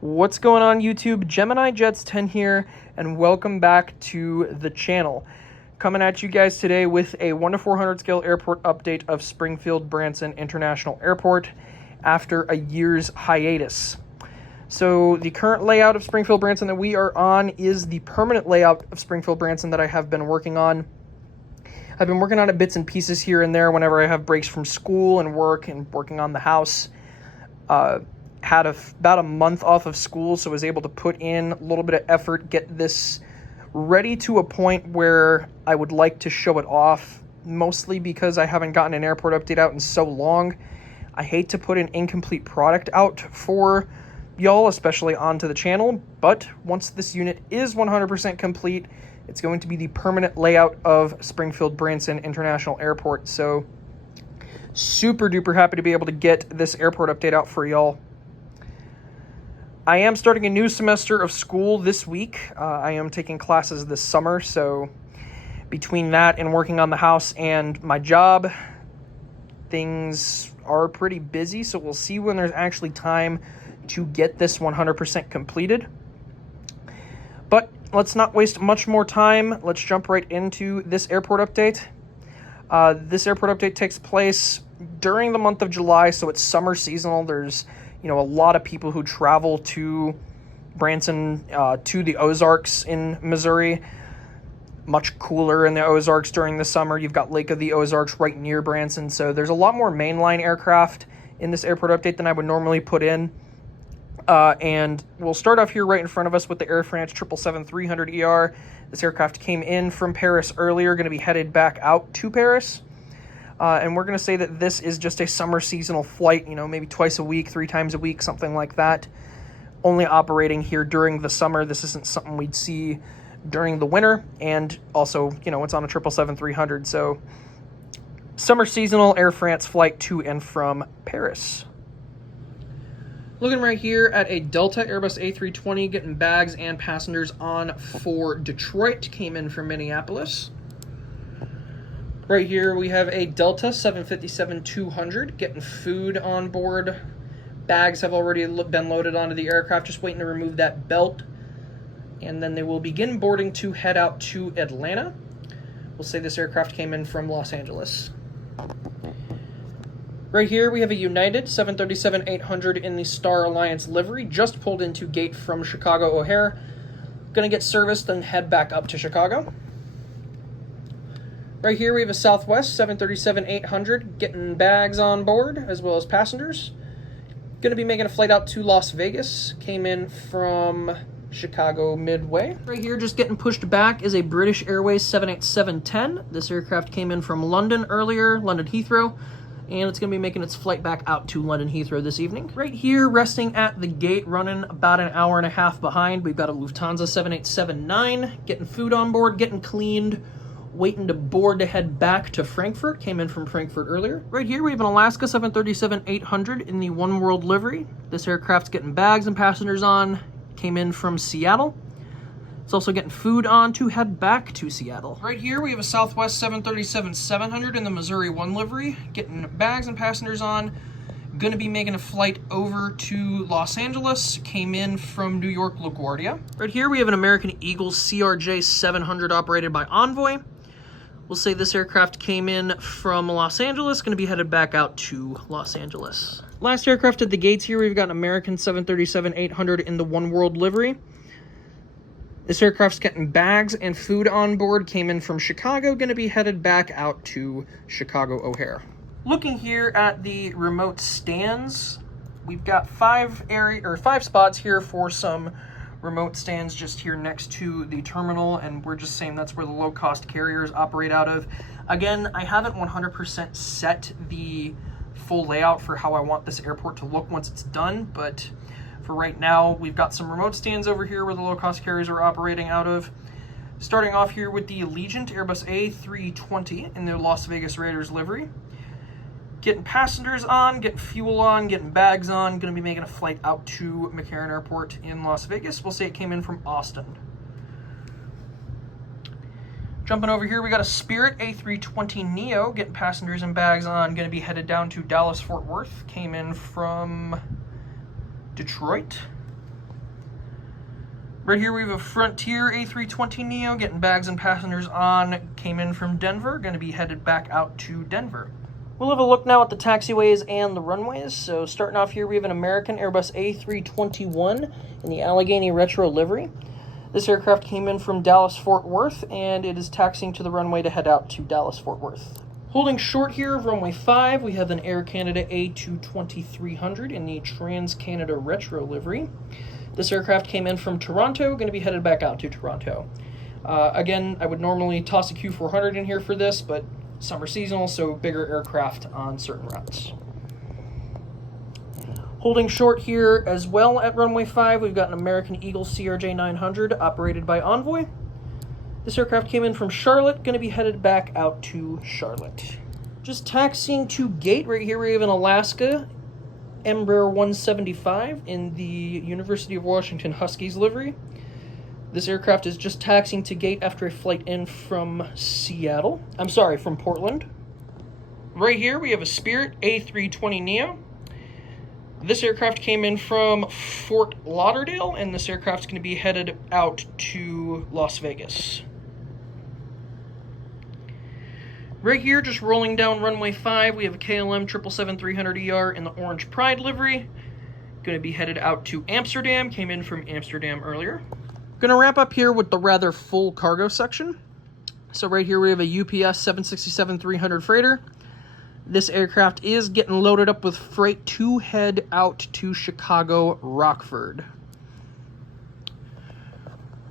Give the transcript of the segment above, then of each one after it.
What's going on YouTube? Gemini Jets 10 here, and welcome back to the channel. Coming at you guys today with a 1 to 400 scale airport update of Springfield-Branson International Airport after a year's hiatus. So the current layout of Springfield-Branson that we are on is the permanent layout of Springfield-Branson that I have been working on. I've been working on it bits and pieces here and there whenever I have breaks from school and work and working on the house. Had about a month off of school, so was able to put in a little bit of effort, get this ready to a point where I would like to show it off, mostly because I haven't gotten an airport update out in so long. I hate to put an incomplete product out for y'all, especially onto the channel, but once this unit is 100% complete, it's going to be the permanent layout of Springfield-Branson International Airport, so super duper happy to be able to get this airport update out for y'all. I am starting a new semester of school this week. I am taking classes this summer, so between that and working on the house and my job, things are pretty busy, so we'll see when there's actually time to get this 100% completed. But let's not waste much more time. Let's jump right into this airport update. This airport update takes place during the month of July, so it's summer seasonal. There's a lot of people who travel to Branson, to the Ozarks in Missouri. Much cooler in the Ozarks during the summer. You've got Lake of the Ozarks right near Branson, so there's a lot more mainline aircraft in this airport update than I would normally put in. And we'll start off here right in front of us with the Air France 777-300ER. This aircraft came in from Paris earlier, going to be headed back out to Paris. And we're going to say that this is just a summer seasonal flight, maybe twice a week, 3 times a week, something like that. Only operating here during the summer. This isn't something we'd see during the winter. And also, it's on a 777-300. So summer seasonal Air France flight to and from Paris. Looking right here at a Delta Airbus A320, getting bags and passengers on for Detroit. Came in from Minneapolis. Right here we have a Delta 757-200, getting food on board. Bags have already been loaded onto the aircraft, just waiting to remove that belt. And then they will begin boarding to head out to Atlanta. We'll say this aircraft came in from Los Angeles. Right here we have a United 737-800 in the Star Alliance livery, just pulled into gate from Chicago O'Hare. Gonna get serviced and head back up to Chicago. Right here we have a Southwest 737-800 getting bags on board as well as passengers. Going to be making a flight out to Las Vegas. Came in from Chicago Midway. Right here just getting pushed back is a British Airways 787-10. This aircraft came in from London earlier, London Heathrow. And it's going to be making its flight back out to London Heathrow this evening. Right here, resting at the gate, running about an hour and a half behind, we've got a Lufthansa 787-9, getting food on board, getting cleaned, waiting to board to head back to Frankfurt. Came in from Frankfurt earlier. Right here we have an Alaska 737-800 in the One World livery. This aircraft's getting bags and passengers on. Came in from Seattle. It's also getting food on to head back to Seattle. Right here we have a Southwest 737-700 in the Missouri One livery. Getting bags and passengers on. Going to be making a flight over to Los Angeles. Came in from New York LaGuardia. Right here we have an American Eagle CRJ-700 operated by Envoy. We'll say this aircraft came in from Los Angeles, going to be headed back out to Los Angeles. Last aircraft at the gates here, we've got an American 737-800 in the One World livery. This aircraft's getting bags and food on board, came in from Chicago, going to be headed back out to Chicago O'Hare. Looking here at the remote stands, we've got 5 spots here for some remote stands just here next to the terminal, and we're just saying that's where the low-cost carriers operate out of. Again, I haven't 100% set the full layout for how I want this airport to look once it's done, but for right now, we've got some remote stands over here where the low-cost carriers are operating out of. Starting off here with the Allegiant Airbus A320 in their Las Vegas Raiders livery. Getting passengers on, getting fuel on, getting bags on. Going to be making a flight out to McCarran Airport in Las Vegas. We'll say it came in from Austin. Jumping over here, we got a Spirit A320neo, getting passengers and bags on. Going to be headed down to Dallas-Fort Worth. Came in from Detroit. Right here we have a Frontier A320neo getting bags and passengers on. Came in from Denver, going to be headed back out to Denver. We'll have a look now at the taxiways and the runways. So starting off here, we have an American Airbus A321 in the Allegheny Retro livery. This aircraft came in from Dallas-Fort Worth, and it is taxiing to the runway to head out to Dallas-Fort Worth. Holding short here of runway 5, we have an Air Canada A220-300 in the Trans-Canada Retro livery. This aircraft came in from Toronto, going to be headed back out to Toronto. Again, I would normally toss a Q400 in here for this, but summer seasonal, so bigger aircraft on certain routes. Holding short here as well at runway 5, we've got an American Eagle CRJ-900 operated by Envoy. This aircraft came in from Charlotte, going to be headed back out to Charlotte. Just taxiing to gate, right here we have an Alaska Embraer 175 in the University of Washington Huskies livery. This aircraft is just taxiing to gate after a flight in from from Portland. Right here we have a Spirit A320neo. This aircraft came in from Fort Lauderdale, and this aircraft is going to be headed out to Las Vegas. Right here, just rolling down runway 5, we have a KLM 777-300ER in the Orange Pride livery. Going to be headed out to Amsterdam, came in from Amsterdam earlier. Going to wrap up here with the rather full cargo section. So right here we have a UPS 767-300 freighter. This aircraft is getting loaded up with freight to head out to Chicago Rockford.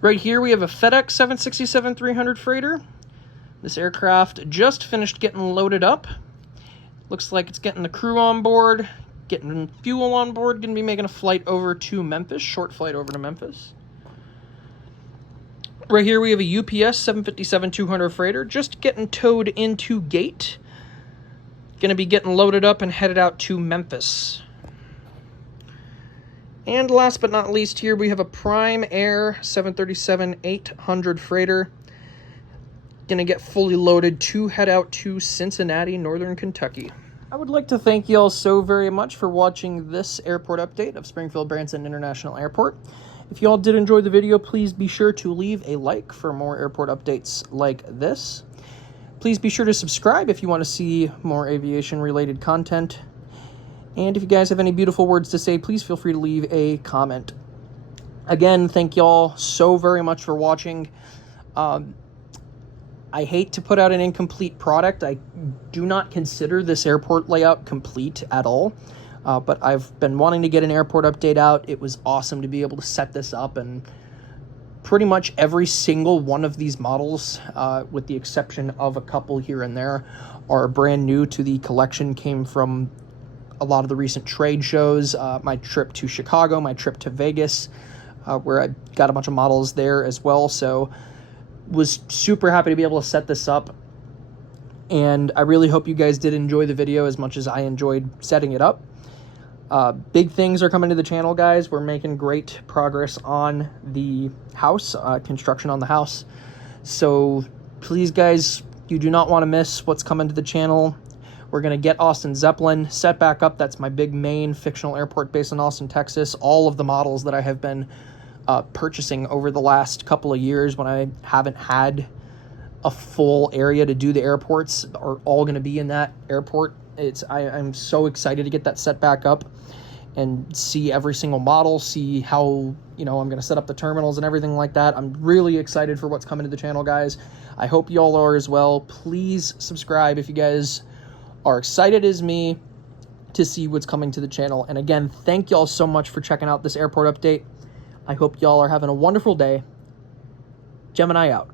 Right here we have a FedEx 767-300 freighter. This aircraft just finished getting loaded up. Looks like it's getting the crew on board, getting fuel on board, going to be making a flight over to Memphis, short flight over to Memphis. Right here we have a UPS 757-200 freighter just getting towed into gate. Going to be getting loaded up and headed out to Memphis. And last but not least here, we have a Prime Air 737-800 freighter. Going to get fully loaded to head out to Cincinnati, Northern Kentucky. I would like to thank you all so very much for watching this airport update of Springfield-Branson International Airport. If you all did enjoy the video, please be sure to leave a like for more airport updates like this. Please be sure to subscribe if you want to see more aviation-related content. And if you guys have any beautiful words to say, please feel free to leave a comment. Again, thank y'all so very much for watching. I hate to put out an incomplete product. I do not consider this airport layout complete at all. But I've been wanting to get an airport update out. It was awesome to be able to set this up, and pretty much every single one of these models, with the exception of a couple here and there, are brand new to the collection. Came from a lot of the recent trade shows, my trip to Chicago, my trip to Vegas, where I got a bunch of models there as well. So was super happy to be able to set this up. And I really hope you guys did enjoy the video as much as I enjoyed setting it up. Big things are coming to the channel, guys. We're making great progress on the house, construction on the house. So please, guys, you do not want to miss what's coming to the channel. We're going to get Austin Zeppelin set back up. That's my big main fictional airport based in Austin, Texas. All of the models that I have been purchasing over the last couple of years when I haven't had a full area to do the airports are all going to be in that airport. I'm so excited to get that set back up and see every single model, see how, I'm going to set up the terminals and everything like that. I'm really excited for what's coming to the channel, guys. I hope you all are as well. Please subscribe if you guys are excited as me to see what's coming to the channel. And again, thank y'all so much for checking out this airport update. I hope y'all are having a wonderful day. Gemini out.